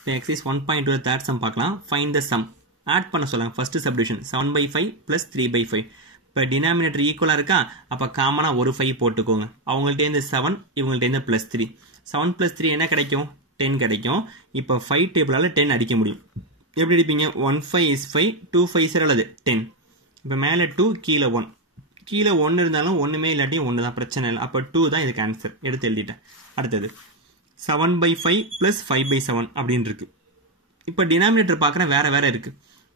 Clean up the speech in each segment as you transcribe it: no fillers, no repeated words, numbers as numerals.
இப்போ exercise 1.2 third sum பார்க்கலாம். Find the some. Add பண்ண சொல்லுங்க. First subdivision 7/5 + 3/5. இப்போ டினாமினேட்டர் ஈக்குவலாக இருக்கா, அப்போ காமனாக ஒரு 5 போட்டுக்கோங்க. அவங்கள்ட்டேருந்து 7, இவங்கள்ட்டேருந்து +3. 7 + 3 என்ன கிடைக்கும்? 10 கிடைக்கும். இப்போ 5 டேபிளால் 10 அடிக்க முடியும். எப்படி அடிப்பீங்க? 1 5 is 5, 2 5 அல்லது 10. இப்போ மேலே 2, கீழே 1. கீழே 1 இருந்தாலும் ஒன்றுமே இல்லாட்டியும் 1 தான், பிரச்சனை இல்லை. அப்போ 2 தான் இதுக்கு ஆன்சர். எடுத்து எழுதிட்டேன். அடுத்தது 7/5 + 5/7 அப்படின்னு இருக்கு. இப்போ டினாமினேட்டர் பார்க்குறேன், வேற வேற இருக்கு.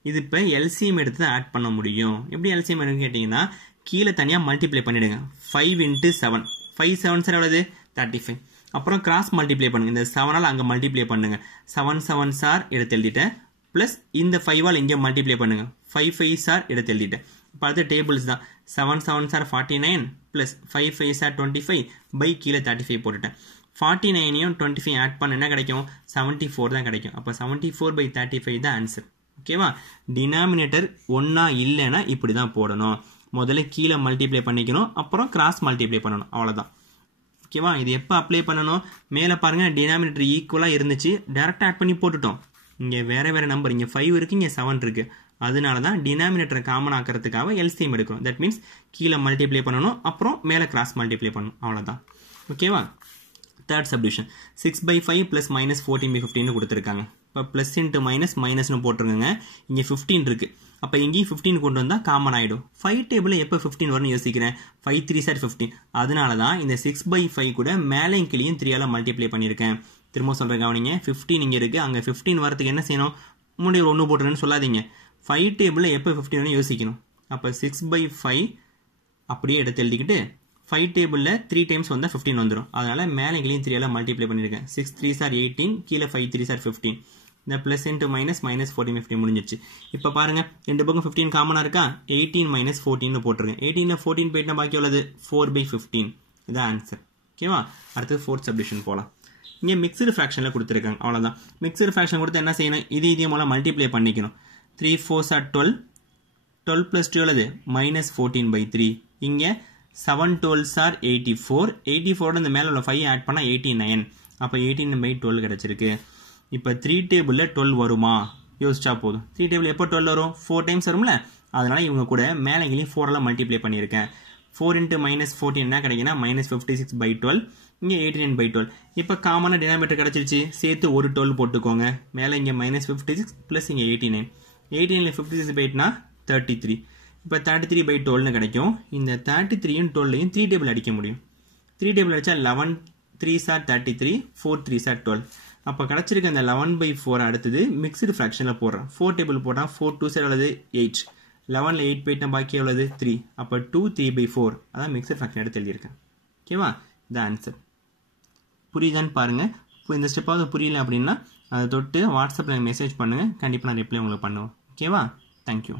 இது இப்போ எல்சிஎம் எடுத்து தான் ஆட் பண்ண முடியும். எப்படி எல்சிஎம் எடுன்னு கேட்டிங்கன்னா, கீழே தனியாக மல்டிப்ளை பண்ணிவிடுங்க. 5 × 7, 5 7 சார் எவ்வளவு? 35. அப்புறம் கிராஸ் மல்டிப்ளை பண்ணுங்க. இந்த 7ஆல் அங்கே மல்டிப்ளை பண்ணுங்க. 7 7 சார் எடுத்து எழுதிட்டேன். ப்ளஸ் இந்த 5ஆல் இங்கே மல்டிப்ளை பண்ணுங்க. 5 5 சார் எடுத்து எழுதிட்டேன். இப்போ அடுத்த டேபிள்ஸ் தான். 7 7 சார் 49 ப்ளஸ் 5 5 சார் 25 பை கீழே 35 போட்டுட்டேன். 49ஐயும் 25 ஆட் பண்ண என்ன கிடைக்கும்? 74 தான் கிடைக்கும். அப்போ 74/35 தான் ஆன்சர். ஓகேவா? டினாமினேட்டர் ஒன்றா இல்லைன்னா இப்படி தான் போடணும். முதல்ல கீழே மல்டிப்ளை பண்ணிக்கணும், அப்புறம் கிராஸ் மல்டிப்ளை பண்ணணும். அவ்வளோதான். ஓகேவா? இது எப்போ அப்ளை பண்ணணும்? மேலே பாருங்கள், டினாமினேட்டர் ஈக்குவலாக இருந்துச்சு, டேரெக்டாக ஆட் பண்ணி போட்டுட்டோம். இங்கே வேறு வேறு நம்பர், இங்கே 5 இருக்குது, இங்கே 7 இருக்குது. அதனால தான் டினாமினேட்டரை காமன் ஆக்கிறதுக்காக எல்சிஎம் எடுக்கணும். தட் மீன்ஸ் கீழே மல்டிப்ளை பண்ணணும், அப்புறம் மேலே கிராஸ் மல்டிப்ளை பண்ணணும். அவ்வளோதான். ஓகேவா? தேர்ட் சப்டிவிஷன் 6/5 + -14/15 கொடுத்துருக்காங்க. இப்போ ப்ளஸ் இன்ட்டு மைனஸ்னு போட்டுருங்க. இங்கே 15 இருக்குது. அப்போ இங்கேயும் 15 கொண்டு வந்தால் காமன் ஆகிடும். 5 டேபிள் எப்போ 15 வரும்னு யோசிக்கிறேன். 5 3 சார் 15. அதனால தான் இந்த 6/5 கூட மேலேயும் கீழேயும் 3ஆல் மல்டிப்ளை பண்ணியிருக்கேன். திரும்ப சொல்கிறேன், கவனிங்க. 15 இங்கே இருக்குது. அங்கே 15 வரதுக்கு என்ன செய்யணும்? முன்னாடி 1 போட்டுருன்னு சொல்லாதீங்க. 5 டேபிளில் எப்போ 15 வரும்னு யோசிக்கணும். அப்போ 6/5 அப்படியே எடுத்து எழுதிக்கிட்டு 5 டேபிளில் 3 டைம்ஸ் வந்தால் 15 வந்துடும். அதனால் மேலே கீழேயும் 3ஆல் மல்டிப்ளை பண்ணியிருக்கேன். 6 3 சார் 18, கீழே 5 3 சார் 15. இந்த ப்ளஸ் இன்ட்டு -14 15 முடிஞ்சிச்சு. இப்போ பாருங்கள், ரெண்டு பக்கம் 15 காமனாக இருக்கா? 18 - 14 போட்டுருங்க. 18ல் 14 போயிட்டா பாக்கி உள்ளது 4/15. இதான் ஆன்சர். ஓகேவா? அடுத்தது ஃபோர்த் சப்டிவிஷன் போகலாம். இங்கே மிக்சடு ஃப்ராக்ஷனில் கொடுத்துருக்காங்க. அவ்வளோதான். மிக்சடு ஃப்ராக்ஷன் கொடுத்து என்ன செய்யணும்? இதே மூலம் மல்டிப்ளை பண்ணிக்கணும். 3 4 சார் 12, 12 + 2 உள்ளது -14/3. இங்கே 7 12 சார் 84, 84 இந்த மேலே உள்ள 5 ஆட் பண்ணால் 89. அப்போ 18/12 கிடச்சிருக்கு. இப்போ 3 டேபிளில் 12 வருமா? யோசிச்சா போதும். 3 டேபிள் எப்போ 12 வரும்? 4 டைம்ஸ் வரும்ல. அதனால இவங்க கூட மேலே கீழே 4ஆல் மல்டிப்ளை பண்ணியிருக்கேன். 4 × -14 என்ன கிடைக்குன்னா -56/12. இங்கே 89/12. இப்போ காமனாக டினாமினேட்டர் கிடச்சிருச்சு. சேர்த்து ஒரு 12 போட்டுக்கோங்க. மேலே இங்கே -56 ப்ளஸ் இங்கே 89. 89ல் 56 போயிட்டுனா 33. இப்போ 33/12 கிடைக்கும். இந்த 33யும் 12ஐயும் 3 டேபிள் அடிக்க முடியும். 3 டேபிள் அடித்தா 11 3 சார் 33, 4 3 சார் 12. அப்போ கிடச்சிருக்க அந்த 11/4 அடுத்தது மிக்சடு ஃப்ராக்ஷனில் போடுறேன். 4 டேபிள் போட்டால் 4 2 சார் உள்ளது 8. 11ல் 8 போயிட்டா பாக்கி எவ்வளவு? 3. அப்போ 2 3/4. அதான் மிக்சடு ஃப்ராக்ஷன் எடுத்து எழுதியிருக்கேன். ஓகேவா? இது ஆன்சர். புரியுதான்னு பாருங்கள். இப்போ இந்த ஸ்டெப்பாவது புரியல அப்படின்னா அதை தொட்டு வாட்ஸ்அப்பில் மெசேஜ் பண்ணுங்கள். கண்டிப்பாக நான் ரிப்ளை உங்களுக்கு பண்ணுவேன். ஓகேவா? தேங்க்யூ.